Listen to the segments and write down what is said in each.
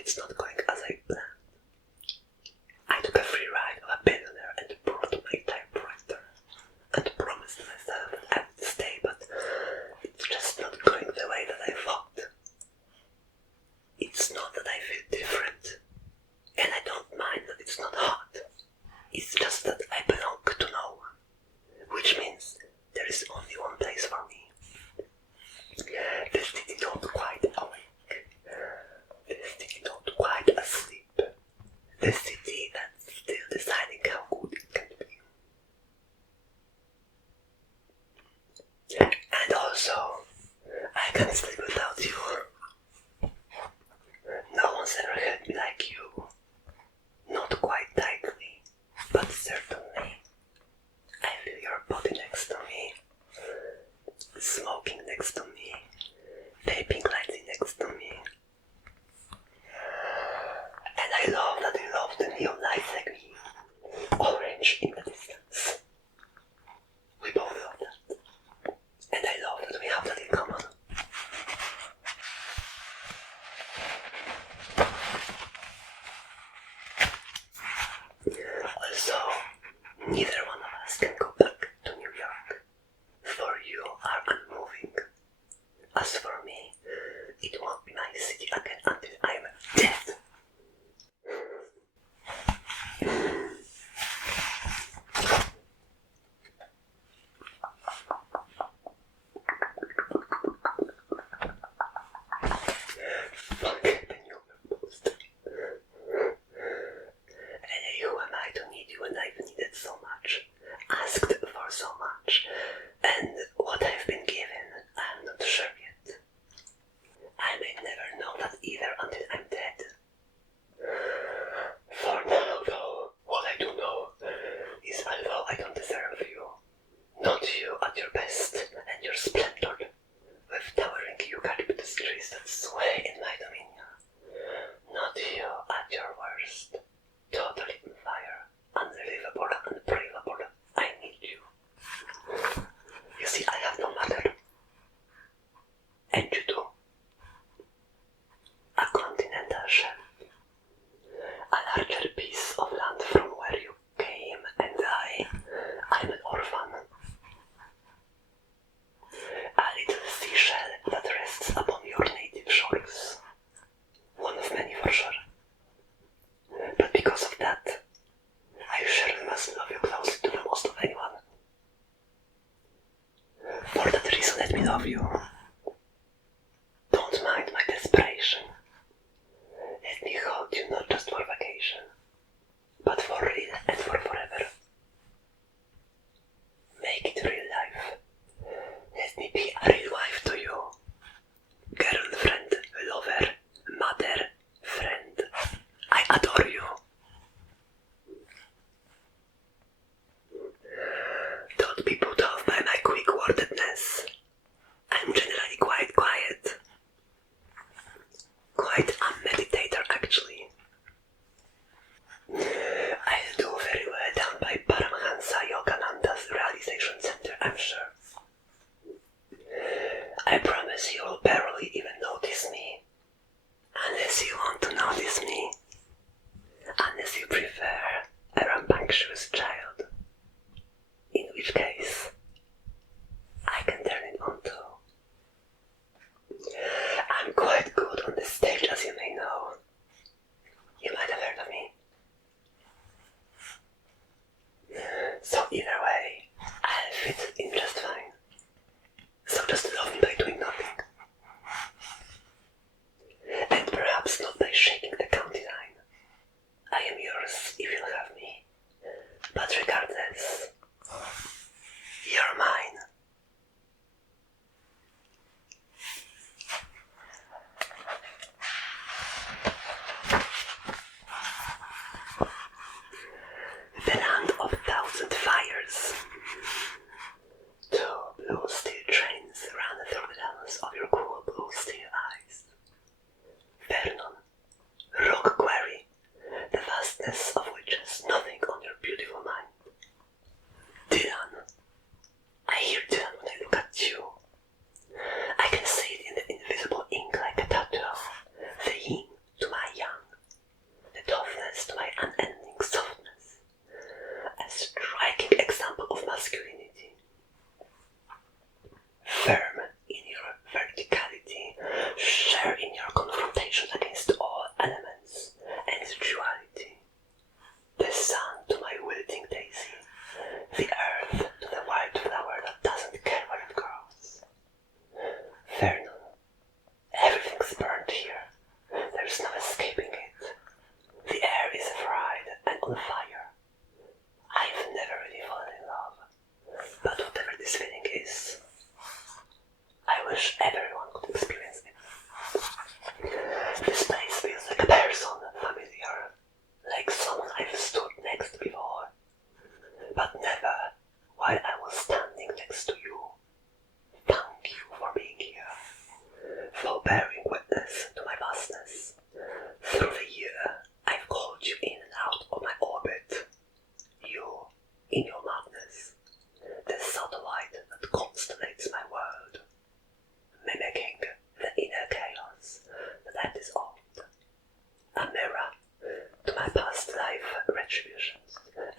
it's not going as I planned. I took a free ride of a billionaire and brought my typewriter and promised myself that I would stay, but it's just not going the way that I thought. It's not that I feel different, and I don't mind that it's not hot. It's just that I belong to no one, which means there is only one place for me. The city not quite awake, the city not quite asleep, the city that's still deciding how good it can be. And also, I can't sleep without you. No one's ever held me like you. Not quite tightly, but certainly. I feel your body next to me, smoking next to me, vaping lightly next to me. And I love that you love the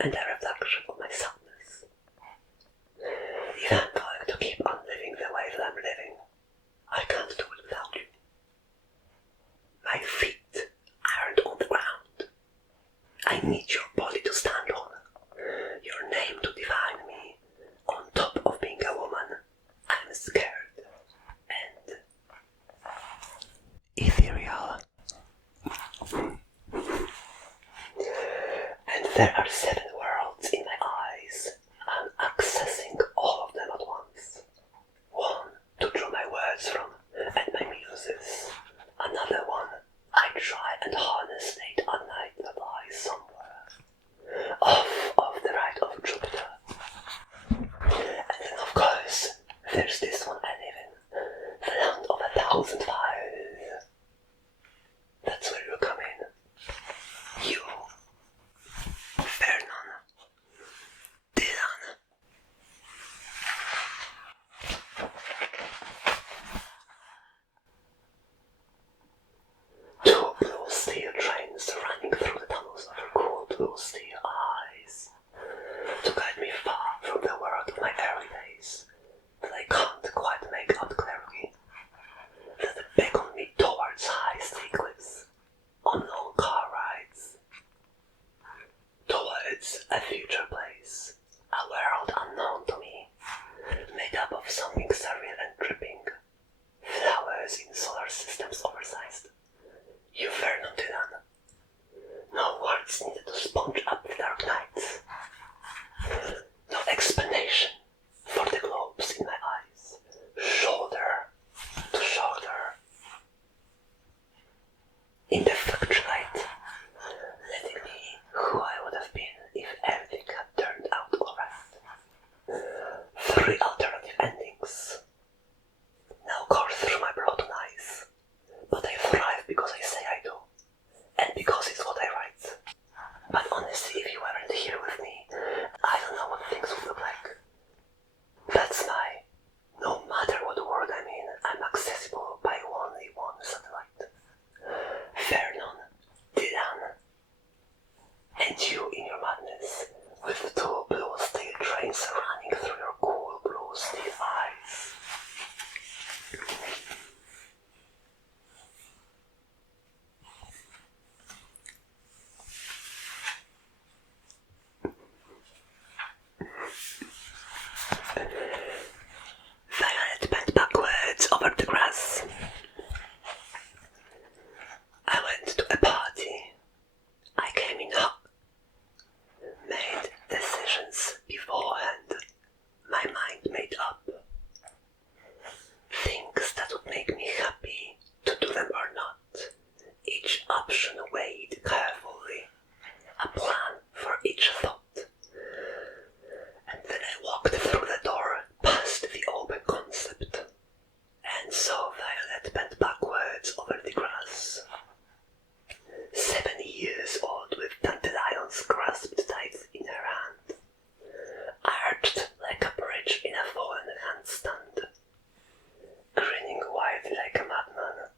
and a reflection of my sadness. If I'm going to keep on living the way that I'm living, I can't do it without you. My feet aren't on the ground. I need your body to stand on, your name to define me. On top of being a woman, I'm scared and ethereal. And there are 7 worlds in my eyes. I'm accessing all of them at once. One to draw my words from and my muses. Another one I try and harness late at night that lies somewhere off of the right of Jupiter. And then of course there's this one I live in, the land of 1,000 fires. That's where you come in. You, Vernon, Dylan. Two blue steel trains running through the tunnels of your cool blue steel eyes, to guide me far from the world of my early days, that I can't quite make out clearly, that beckon me towards high sea cliffs, on long car rides, towards a future place, a world unknown to me, made up of something surreal and dripping, flowers in solar systems oversized. You Vernon Dylan. No words needed to sponge up the dark nights. No explanation for the globes in my eyes, shoulder to shoulder. In the light, letting me who I would have been if everything had turned out alright. 3 alternative endings now course through my blood and eyes, but I thrive because I say I do, and because it's what I write. But honestly, if you weren't here with me, I don't know what things would look like. That's my, no matter what world I'm in, I'm accessible by only one satellite. Vernon, Dylan, and you in your madness, with 2 blue steel trains running through your cool blue steel eyes. Violet bent backwards over the grass. I went to a party. I came in hot. Made decisions beforehand. My mind made up. Things that would make me happy, to do them or not. Each option weighed carefully. A plan for each thought. And then I walked through the door, past the open concept, and saw Violet bent backwards over the grass. 7 years old with dandelions grasped tight in her hand, arched like a bridge in a fallen handstand, grinning widely like a madman.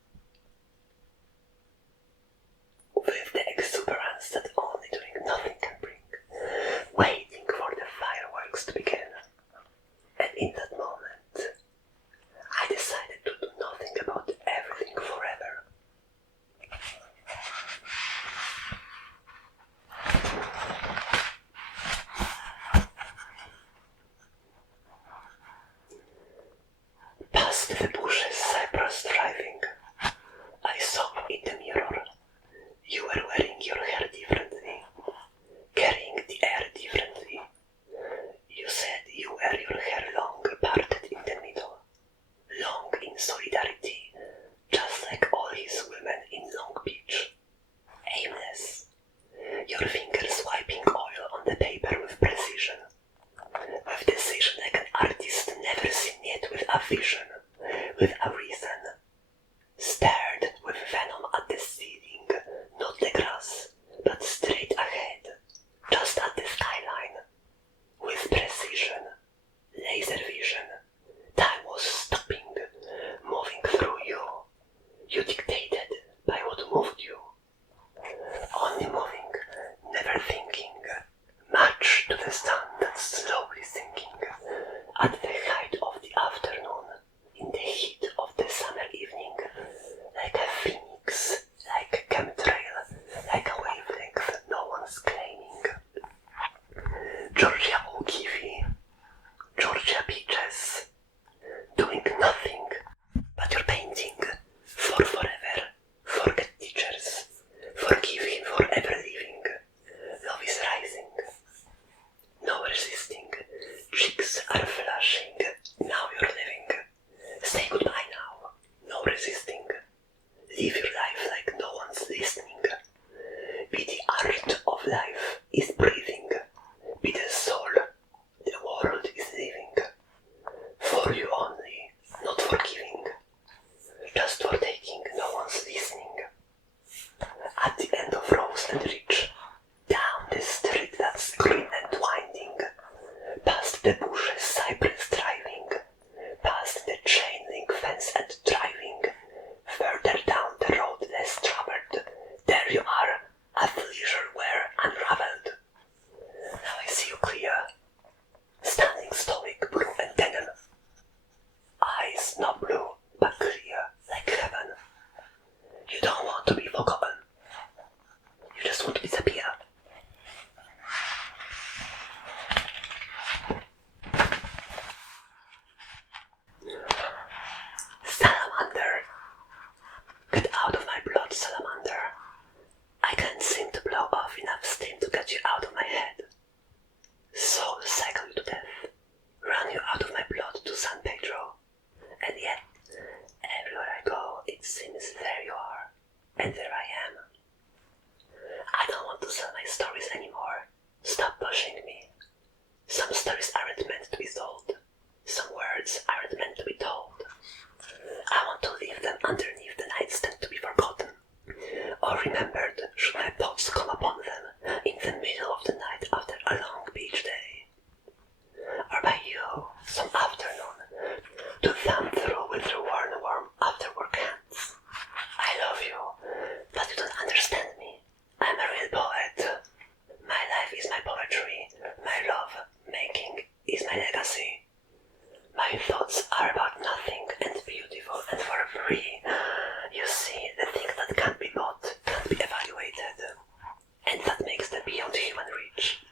and there I am. I don't want to sell my stories anymore. Stop pushing me. Some stories aren't meant to be told. Some words aren't meant to be told. I want to leave them underneath the nightstand to be forgotten, or remembered should my thoughts come upon them in the middle of the night after a long beach day. Or by you, some afternoon, to thumb through with your worn warm after-work hands. I love you, but you don't understand me. I'm a real poet. My life is my poetry. My love making is my legacy. My thoughts are about nothing and beautiful and for free. You see, the thing that can't be bought, can't be evaluated, and that makes them beyond human reach.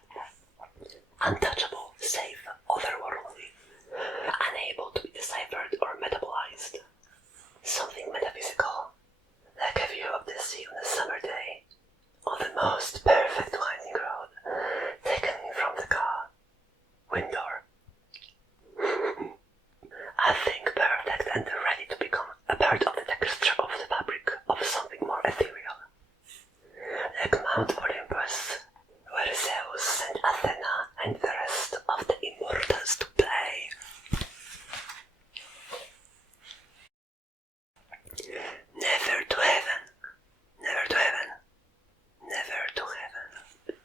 Untouchable, safe, otherworldly, unable to be deciphered or metabolized. Something metaphysical, like a view of the sea on a summer day, on the most perfect winding road, taken in from the car window. I think perfect and ready to become a part of the texture of the fabric of something more ethereal. Like Mount Olympus, where Zeus sent Athena and the rest of the immortals to play. Never to heaven, never to heaven, never to heaven.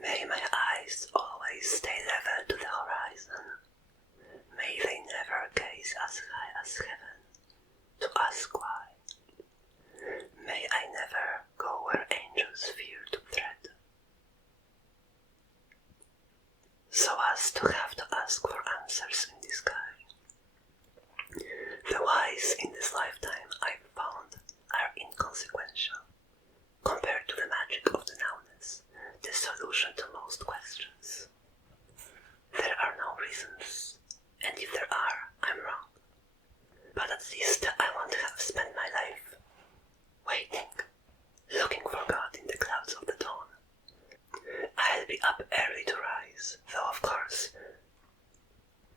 May my eyes always stay level to the horizon. May they never gaze as high as heaven, to ask why. May I never go where angels fear to tread, so as to have to ask for answers in the sky. The wise in this lifetime I've found are inconsequential, compared to the magic of the nowness, the solution to most questions. There are no reasons, and if there are, I'm wrong. But at least I won't have spent my life waiting, looking for God in the clouds of the dawn. I'll be up early to rise, though of course,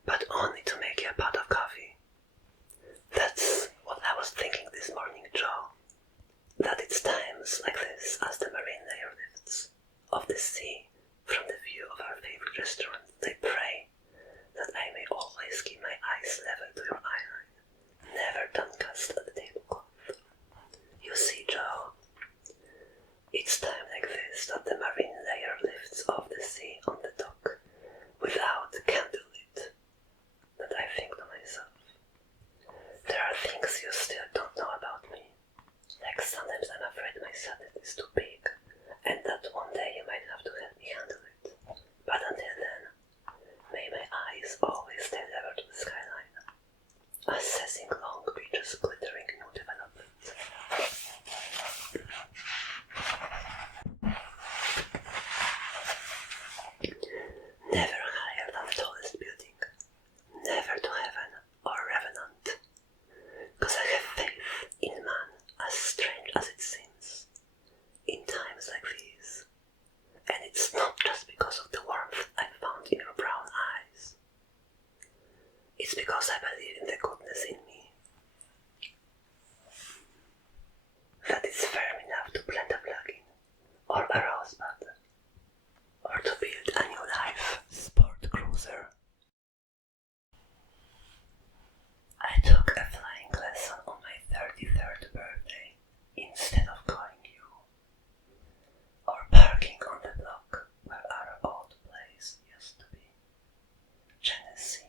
but only to make you a pot of coffee. That's what I was thinking this morning, Joe. That it's times like this as the marine layer lifts of the sea from the view of our favorite restaurant, they pray that I may always keep my eyes level to your eyeline, never downcast at the tablecloth. You see, Joe, it's time like this that the marine layer lifts off the sea on the dock without candlelit, that I think to myself, there are things you still don't know about me. Like sometimes I'm afraid my sadness is too big, and that one day you might have to help me handle it. But until then, may my eyes always stay level to the skyline, assessing long beaches glittering new development. Never higher than the tallest building, never to heaven or revenant, 'cause I have faith in man, as strange as it seems, in times like these. And it's not just because of the warmth I found in your brown eyes. It's because I believe in the goodness in me, that it's firm enough to plant a plug-in, or a rosebud, or to build a new life. Sport cruiser. I took a flying lesson on my 33rd birthday instead of calling you, or parking on the block where our old place used to be. Genesee,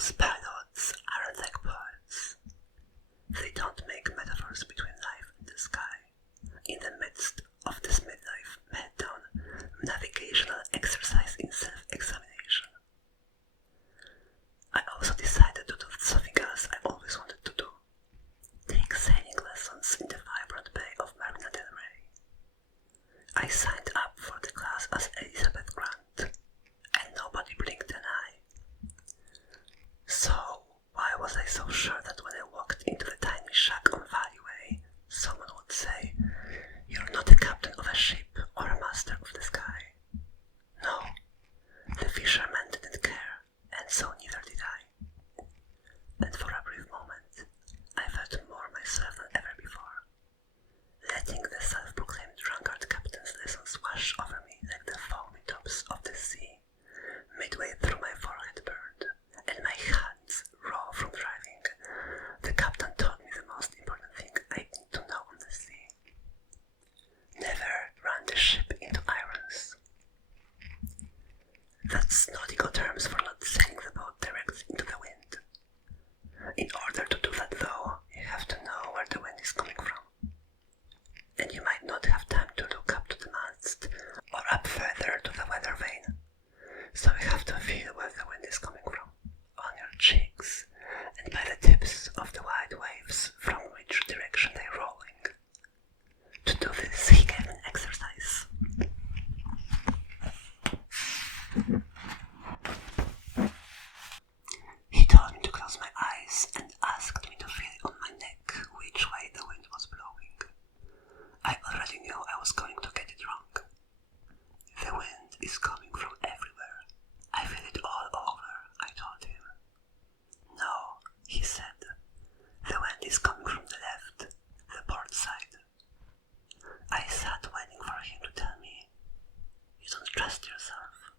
Because pilots aren't like poets. They don't make metaphors between life and the sky. In the midst of this midlife meltdown, navigational exercise in self-examination, I also decided to do something else I always wanted to do. Take sailing lessons in the vibrant bay of Marina del Rey. I signed up for the class as Elizabeth Grant, and nobody blinked an eye. So, why was I so sure that when I walked into the tiny shack on Valley Way, someone would say, "You're not a captain of a ship or a master of the sky"? No, the fishermen didn't care, and so neither did I. And for a brief moment, I felt more myself than ever before, letting the self-proclaimed drunkard captain's lessons wash over me like the foamy tops of the sea. Midway through, my forehead burned, and my hands raw from driving. The captain taught me the most important thing I need to know on the sea. Never run the ship into irons. That's nautical terms for not sailing the boat directly into the wind. In order to do that, though, you have to know where the wind is coming from. And you might not have time to look up to the mast or up further to the weather vane. So you have to feel where the wind is coming from, on your cheeks, and by the tips of the wide waves from which direction they're rolling. To do this, he gave me an exercise. He told me to close my eyes and asked me to feel on my neck which way the wind was blowing. I already knew I was going to get it wrong. The wind is coming from everywhere. I feel it all over, I told him. No, he said. The wind is coming from the left, the port side. I sat waiting for him to tell me, "You don't trust yourself."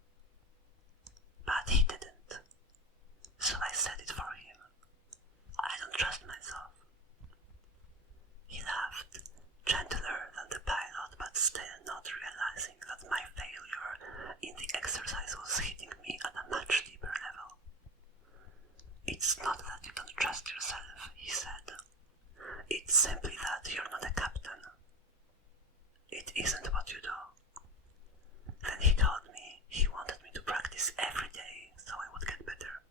But he didn't. So I said it for him. I don't trust myself. He laughed, gentler than the pilot, but still not realizing that my failure in the exercise was hitting me at a much deeper level. "It's not that you don't trust yourself," he said. "It's simply that you're not a captain. It isn't what you do." Then he told me he wanted me to practice every day so I would get better.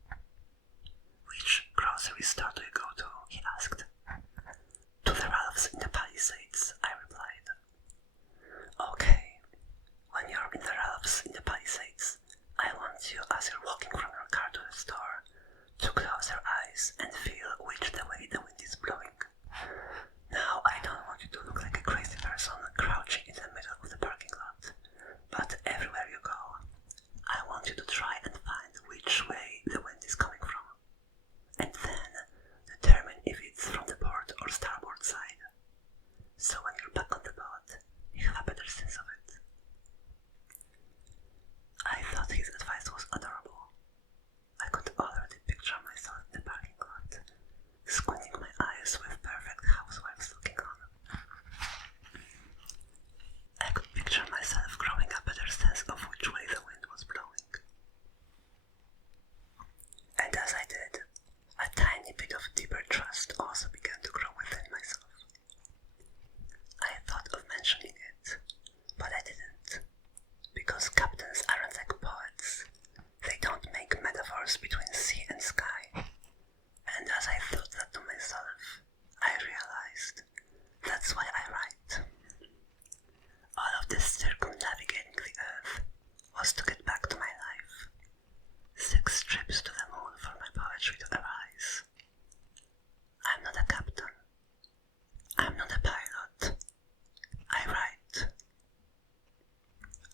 "Which grocery store do you go to?" he asked. "To the Ralph's in the Palisades," I replied. "Okay, when you're in the Ralph's in the Palisades, I want you, as you're walking from your car to the store, to close your eyes and feel which the way the wind is blowing. Now, I don't want you to look like a crazy person crouching in the middle of the parking lot, but everywhere you go, I want you to try and find which way the wind is coming from, and then determine if it's from the port or starboard side. So when you're back on the boat, you have a better sense of it." I thought his advice was adorable. I could already picture myself in the parking lot, squinting my eyes with perfect housewives looking on. I could picture myself growing a better sense of which way the wind was blowing. And as I did, a tiny bit of deeper trust also began to grow within myself. I thought of mentioning it, but I didn't, because captains aren't like poets. They don't make metaphors between sea and sky. And as I thought that to myself, I realized that's why I write. All of this circumnavigating the earth was to get back to my life. 6 trips to the moon for my poetry to arise. I'm not a captain. I'm not a pilot. I write.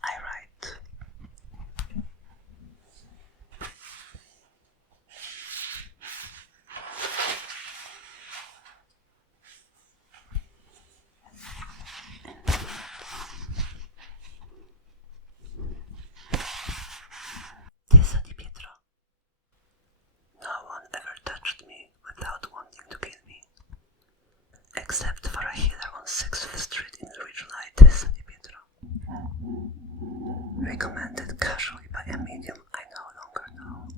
I write. Tessa Di Pietro. No one ever touched me without wanting to kill me, except for a healer on 6th Street in Ridgely, Tessa Di Pietro. Recommended casually by a medium I no longer know.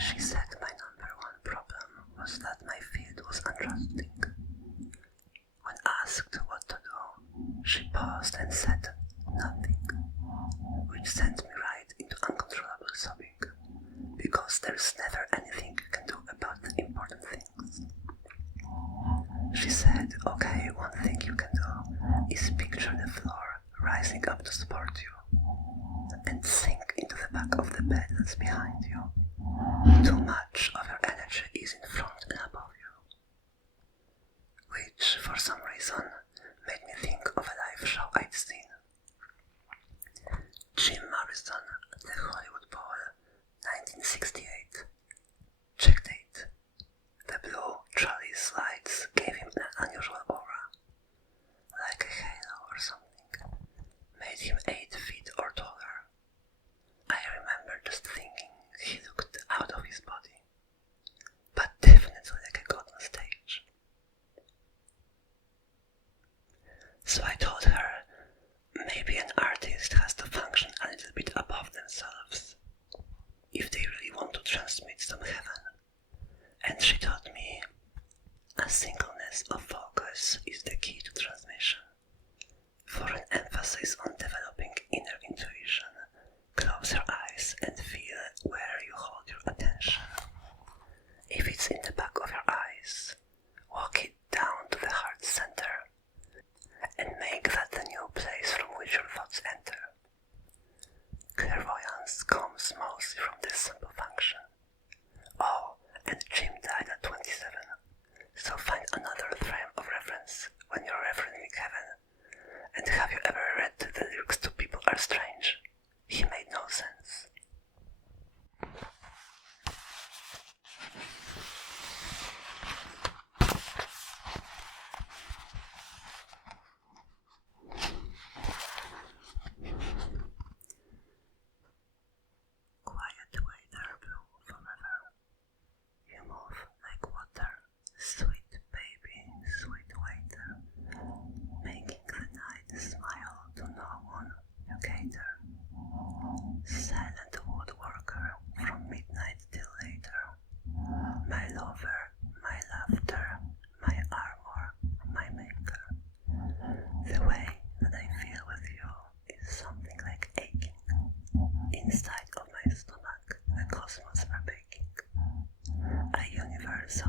She said my number one problem was that my field was untrusting. When asked what to do, she paused and said nothing, which sent me right into uncontrollable sobbing, because there's never anything you can do about the important things. She said, okay, one thing you can do is picture the floor rising up to support you, and sink into the back of the bed that's behind you. Too much of your energy is in front and above you. Which, for some reason, made me think of a live show I'd seen. Jim Morrison, The Hollywood Bowl, 1968. Check date. The blue trellis lights gave him an unusual aura, like a halo or something, made him 8 feet or taller. I remember just thinking he looked out of his body, but definitely like a god on stage. So I told her, maybe an artist has to function a little bit above themselves, if they really want to transmit some heaven. And she taught me, a singleness of focus is the key to transmission. For an emphasis on developing inner intuition, close your eyes and feel where you hold your attention. If it's in the back of your eyes, walk it down to the heart center, and make that the new place from which your thoughts enter. Clairvoyance comes mostly from this simple function. Oh, and Jim died at 27, so find another frame of reference when you're referencing heaven. And have you ever read the lyrics to People Are Strange? He made no sense. Quiet waiter blue forever. You move like water, sweet baby, sweet waiter, making the night smile to no one you cater. Silent woodworker from midnight till later. My lover, my laughter, my armor, my maker. The way that I feel with you is something like aching. Inside of my stomach, the cosmos are baking. A universe